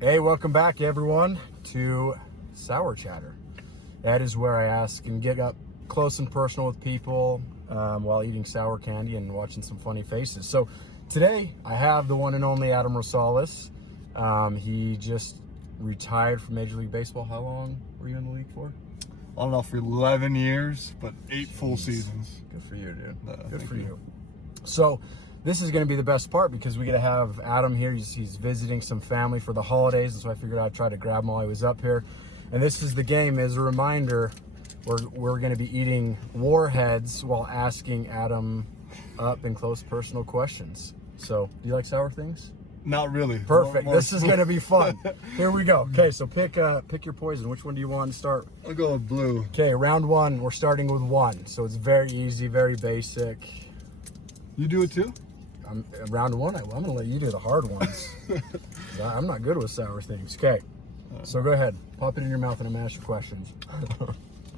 Hey, welcome back, everyone, to Sour Chatter. That is where I ask and get up close and personal with people while eating sour candy and watching some funny faces. So today, I have the one and only Adam Rosales. He just retired from Major League Baseball. How long were you in the league for? I don't know, for 11 years, but 8 full seasons. Good for you, dude. Good Thank for you. you. So this is going to be the best part because we get to have Adam here. He's visiting some family for the holidays, and so I figured I'd try to grab him while he was up here. And this is the game. As a reminder, we're going to be eating warheads while asking Adam up and close personal questions. So, do you like sour things? Not really. Perfect. More This is going to be fun. Here we go. Okay, so pick your poison. Which one do you want to start? I'll go with blue. Okay, round one. We're starting with one, so it's very easy, very basic. You do it too? Round one, I'm going to let you do the hard ones. I'm not good with sour things. Okay, so go ahead. Pop it in your mouth and I'm going to ask you questions.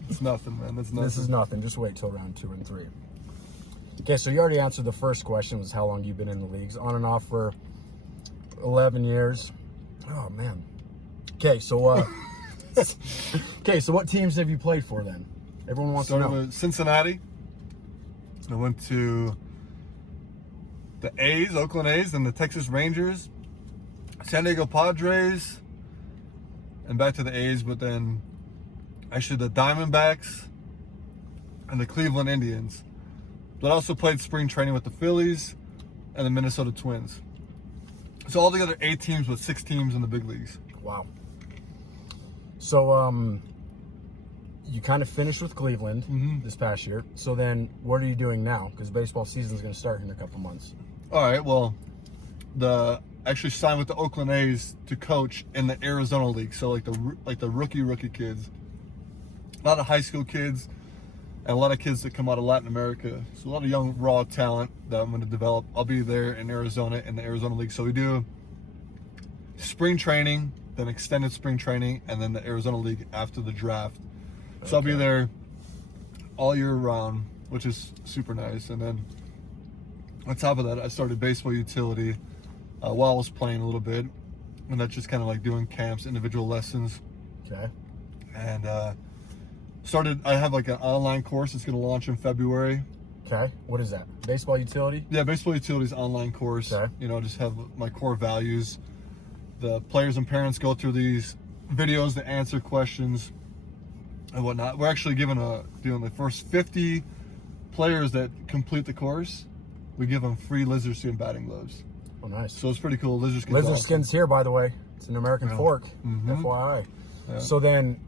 It's nothing, man. That's nothing. This is nothing. Just wait till round 2 and 3. Okay, so you already answered the first question, was how long you've been in the leagues. On and off for 11 years. Oh, man. Okay, so okay, so what teams have you played for then? Everyone wants to know. With Cincinnati. I went to the A's, Oakland A's, and the Texas Rangers, San Diego Padres, and back to the A's, but then actually the Diamondbacks and the Cleveland Indians. But I also played spring training with the Phillies and the Minnesota Twins. So altogether 8 teams with 6 teams in the big leagues. Wow. So you kind of finished with Cleveland this past year. So then what are you doing now? Because baseball season is going to start in a couple months. All right, well, actually signed with the Oakland A's to coach in the Arizona League. So like the rookie kids, a lot of high school kids, and a lot of kids that come out of Latin America. So a lot of young raw talent that I'm going to develop. I'll be there in Arizona in the Arizona League. So we do spring training, then extended spring training, and then the Arizona League after the draft. So I'll be there all year round, which is super nice. And then on top of that, I started baseball utility while I was playing a little bit. And that's just kind of like doing camps, individual lessons. Okay. And I have like an online course that's going to launch in February. Okay. What is that? Baseball utility? Yeah, baseball utility's online course. Okay. You know, just have my core values. The players and parents go through these videos to answer questions and whatnot. We're actually doing the first 50 players that complete the course. We give them free lizard skin batting gloves. Oh, nice. So it's pretty cool. Lizard skin's Lizard awesome. skin's here, by the way. It's an American fork, FYI. Yeah. So then,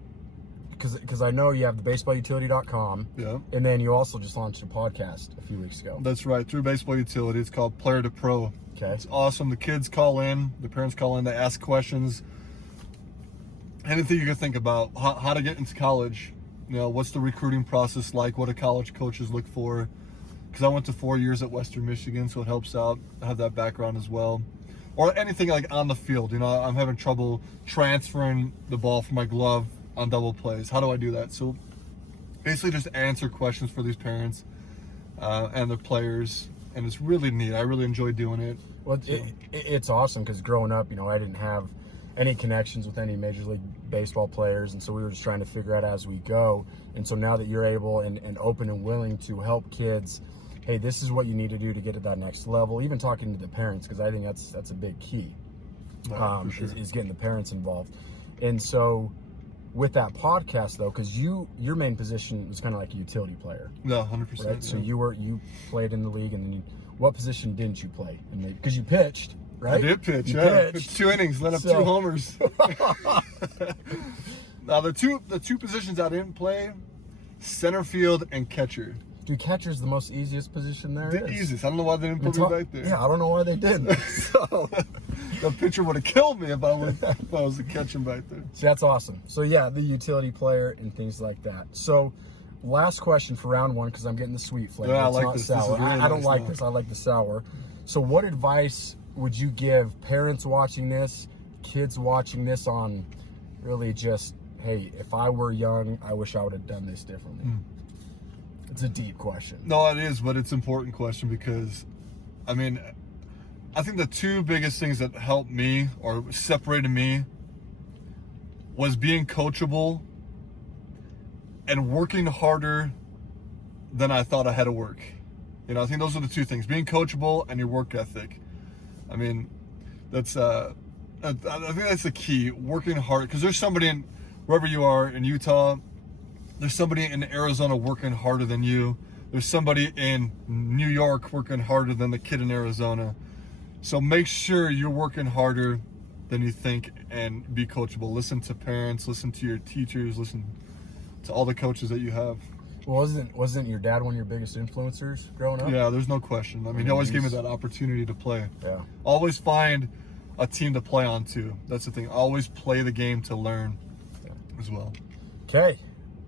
because I know you have the baseballutility.com, Yeah. and then you also just launched a podcast a few weeks ago. That's right. Through baseball utility. It's called Player to Pro. Okay. It's awesome. The kids call in. The parents call in. They ask questions. Anything you can think about. How to get into college. You know, what's the recruiting process like? What do college coaches look for? Because I went to 4 years at Western Michigan, so it helps out. I have that background as well. Or anything like on the field. You know, I'm having trouble transferring the ball from my glove on double plays. How do I do that? So basically just answer questions for these parents and the players. And it's really neat. I really enjoy doing it. Well, it's awesome because growing up, you know, I didn't have any connections with any Major League Baseball players, and so we were just trying to figure out as we go. And so now that you're able and open and willing to help kids, hey, this is what you need to do to get to that next level. Even talking to the parents, because I think that's a big key, For sure. is getting the parents involved. And so with that podcast, though, because your main position was kind of like a utility player. No, 100%. Right? Yeah. So you played in the league, and then what position didn't you play? Because you pitched, right? I did pitch, You yeah. pitched. 2 innings, let up 2 homers. Now the two positions I didn't play, center field and catcher. Dude, catcher's the most easiest position there The is. easiest. I don't know why they didn't put me back there. Yeah, I don't know why they didn't. So The pitcher would have killed me if I was catching back there. see, that's awesome. So yeah, the utility player and things like that. So last question for round 1, because I'm getting the sweet flavor. Yeah, I It's like not this. This is sour. really I don't nice like now. this. I like the sour. So what advice would you give parents watching this, kids watching this on really just, hey, if I were young, I wish I would have done this differently? It's a deep question. No, it is, but it's an important question because, I mean, I think the two biggest things that helped me or separated me was being coachable and working harder than I thought I had to work. You know, I think those are the two things: being coachable and your work ethic. I mean, that's I think that's the key. Working hard, because there's somebody in wherever you are in Utah, there's somebody in Arizona working harder than you. There's somebody in New York working harder than the kid in Arizona. So make sure you're working harder than you think and be coachable. Listen to parents, listen to your teachers, listen to all the coaches that you have. Well, wasn't your dad one of your biggest influencers growing up? Yeah, there's no question. I mean, he always gave me that opportunity to play. Yeah. Always find a team to play on too. That's the thing. Always play the game to learn as well. Okay.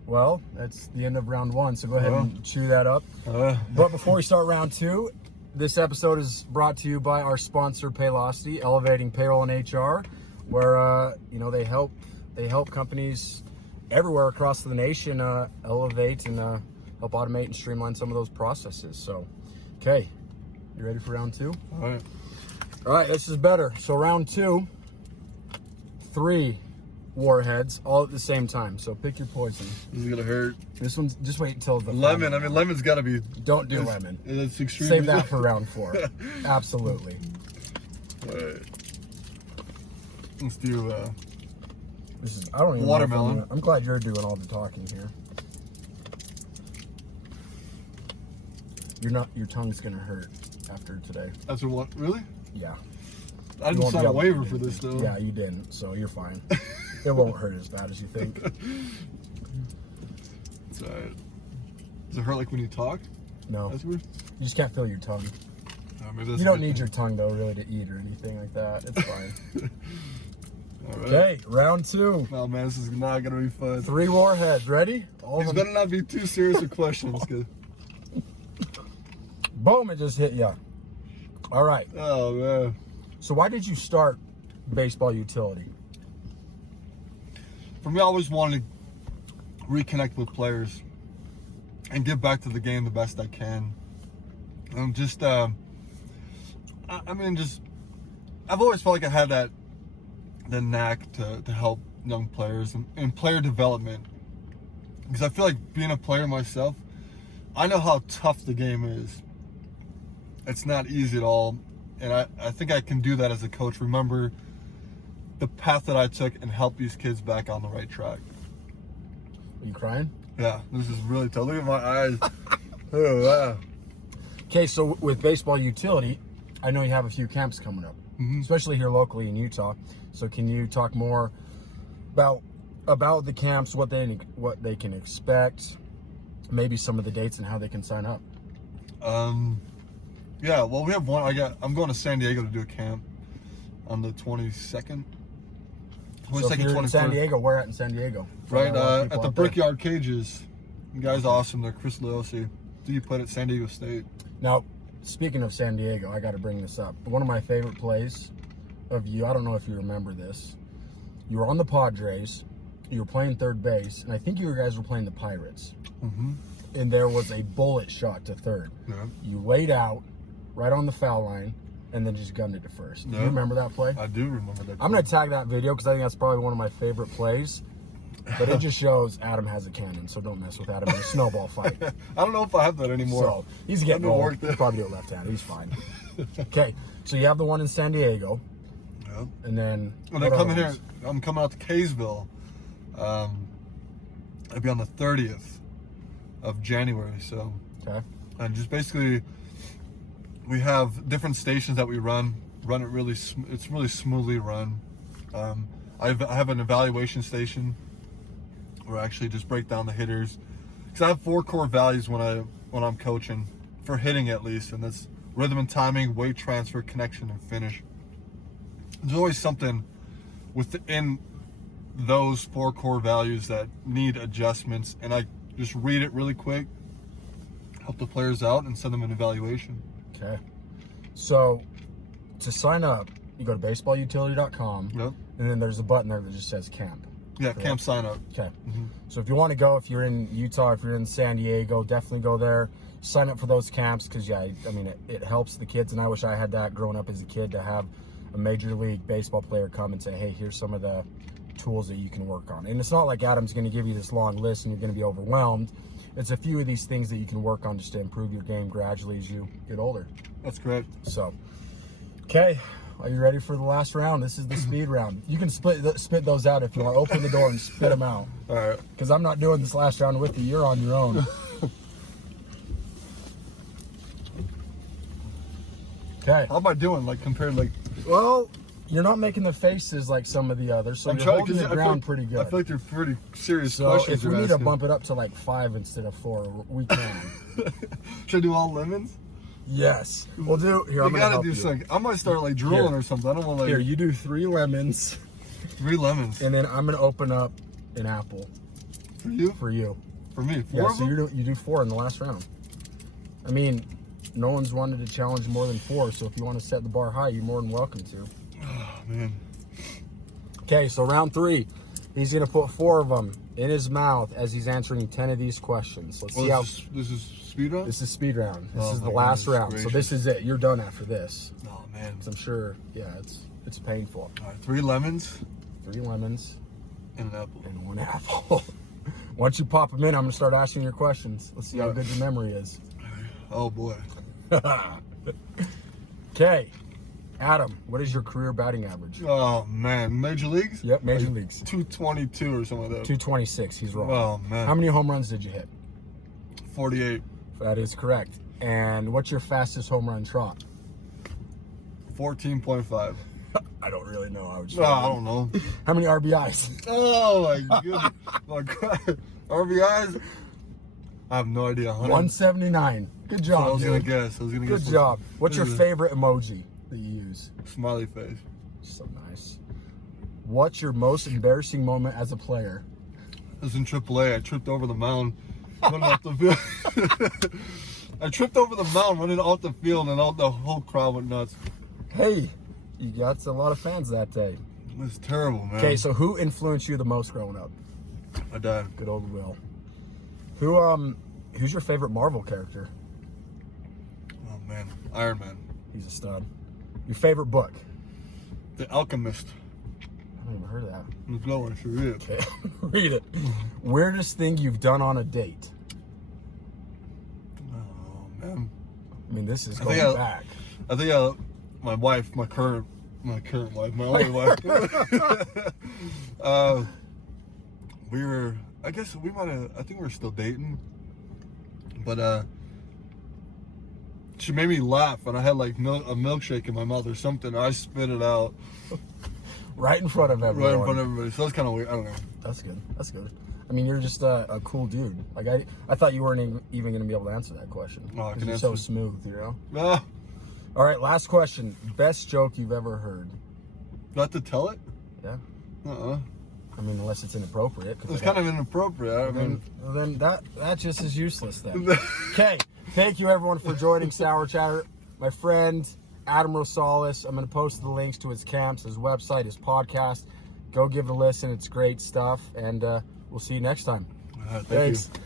Well, that's the end of round one, so go ahead and chew that up. But before we start round two, this episode is brought to you by our sponsor, Paylocity, elevating payroll and HR, where they help companies everywhere across the nation elevate and help automate and streamline some of those processes. So, okay, you ready for round two? All right, this is better. So round two, 3 warheads all at the same time. So pick your poison. This is gonna hurt. This one's just wait until the lemon. final. I mean, lemon's gotta be. Don't do lemon. It's extreme. Save that for round 4. Absolutely. All right. Let's do. This is. I don't even. Watermelon. Know I'm glad you're doing all the talking here. You're not. Your tongue's gonna hurt after today. After what? Really? Yeah. I didn't sign a waiver for this though. Yeah, you didn't. So you're fine. It won't hurt as bad as you think. It's alright. Does it hurt like when you talk? No. That's weird. You just can't feel your tongue. Maybe that's You don't need your tongue though, really, to eat or anything like that. It's fine. All right. Okay, round 2. Oh man, this is not gonna be fun. 3 warheads. Ready? These better not be too serious of questions. Cause... Boom! It just hit ya. All right. Oh man. So why did you start baseball utility? For me, I always wanted to reconnect with players and give back to the game the best I can. And just, I've always felt like I had the knack to help young players and player development. Because I feel like being a player myself, I know how tough the game is. It's not easy at all. And I think I can do that as a coach. Remember the path that I took and help these kids back on the right track. Are you crying? Yeah, this is really tough. Look at my eyes. Oh, wow. Okay, so with baseball utility, I know you have a few camps coming up, especially here locally in Utah. So can you talk more about the camps, what they can expect, maybe some of the dates and how they can sign up? Yeah, well, we have one. I'm going to San Diego to do a camp on the 22nd. So if you're in San Diego, where at in San Diego? Right at the Brickyard Cages. The guy's awesome. They're Chris Leosi. You put it San Diego State. Now, speaking of San Diego, I got to bring this up. One of my favorite plays of you, I don't know if you remember this. You were on the Padres. You were playing third base, and I think you guys were playing the Pirates. And there was a bullet shot to third. Yeah. You laid out right on the foul line, and then just gunned it to first. Do you remember that play? I do remember that play. I'm going to tag that video because I think that's probably one of my favorite plays. But it just shows Adam has a cannon, so don't mess with Adam in a snowball fight. I don't know if I have that anymore. So he's getting old. He'll probably do it left-handed. He's fine. Okay, so you have the one in San Diego. Yep. And then... coming here, I'm coming out to Kaysville. I'll be on the 30th of January, so... Okay. And just basically... We have different stations that we run it really, it's really smoothly run. I have an evaluation station where I actually just break down the hitters. Because I have 4 core values when I'm coaching, for hitting at least, and that's rhythm and timing, weight transfer, connection, and finish. There's always something within those 4 core values that need adjustments, and I just read it really quick, help the players out, and send them an evaluation. Okay. So, to sign up, you go to baseballutility.com, and then there's a button there that just says camp. Yeah, camp sign up. Okay. So if you want to go, if you're in Utah, if you're in San Diego, definitely go there. sign up for those camps because, yeah, I mean, it helps the kids. And I wish I had that growing up as a kid, to have a Major League Baseball player come and say, hey, here's some of the tools that you can work on. And it's not like Adam's going to give you this long list and you're going to be overwhelmed. It's a few of these things that you can work on just to improve your game gradually as you get older. That's correct. So, okay, are you ready for the last round? This is the speed round. You can spit those out if you want. Open the door and spit them out. All right. Because I'm not doing this last round with you. You're on your own. Okay. How am I doing, like, compared, like... Well, you're not making the faces like some of the others, so you're holding the ground pretty good. I feel like they're pretty serious So questions. if we need to bump it up to like 5 instead of 4, we can. Should I do all lemons? Yes. We'll do. Here, I'm You gonna gotta help do you. something. I might start like drooling Here. or something. I don't want like Here, you do 3 lemons, 3 lemons. and then I'm gonna open up an apple For you? for you. For me? 4 Yeah, of so them? you do 4 in the last round. I mean, no one's wanted to challenge more than 4, so if you want to set the bar high, you're more than welcome to. Oh, man. Okay, so round 3. He's gonna put 4 of them in his mouth as he's answering 10 of these questions. Let's see how. This is speed round? This is speed round. This Oh is the my last goodness round. So gracious. this is it. You're done after this. Oh, man. 'Cause I'm sure, yeah, it's painful. All right, 3 lemons 3 lemons and an apple. and 1 apple. Once you pop them in, I'm gonna start asking your questions. Let's see how good your memory is. Oh, boy. Okay, Adam, what is your career batting average? Oh, man. Major leagues? Yep, major Like leagues. 222 or something like that. 226. He's wrong. Oh, man. How many home runs did you hit? 48. That is correct. And what's your fastest home run trot? 14.5. I don't really know. I would. No, I don't know. How many RBIs? Oh, my goodness. My God. RBIs? I have no idea. 179. Good So job, I was going dude. to guess. Good job. What's your favorite emoji that you use? Smiley face. So nice. What's your most embarrassing moment as a player? I was in AAA. I tripped over the mound running off the field. I tripped over the mound running off the field, and the whole crowd went nuts. Hey, you got a lot of fans that day. It was terrible, man. Okay, so who influenced you the most growing up? My dad. Good old Will. Who's your favorite Marvel character? Oh, man. Iron Man. He's a stud. Your favorite book? The Alchemist. I haven't even heard of that. Let's go. I sure is. Okay, read it. Weirdest thing you've done on a date? Oh, man. I mean, this is I going think back. I think my wife, my current wife, my only wife. I guess we might have. I think we were still dating, but she made me laugh, and I had like a milkshake in my mouth or something. I spit it out Right in front of everyone. right in front of everybody. So that's kind of weird. I don't know. That's good. That's good. I mean, you're just a cool dude. Like I thought you weren't even going to be able to answer that question. Oh, I 'Cause can you're so answer. smooth, you know. Ah, All right, last question. Best joke you've ever heard? not to tell it. Yeah. Uh-uh. I mean, unless it's inappropriate. 'cause It's I got- kind of inappropriate. I mean, then that just is useless then. Okay, thank you everyone for joining Sour Chatter. My friend Adam Rosales, I'm going to post the links to his camps, his website, his podcast. Go give it a listen. It's great stuff, and we'll see you next time. thank Thanks. you.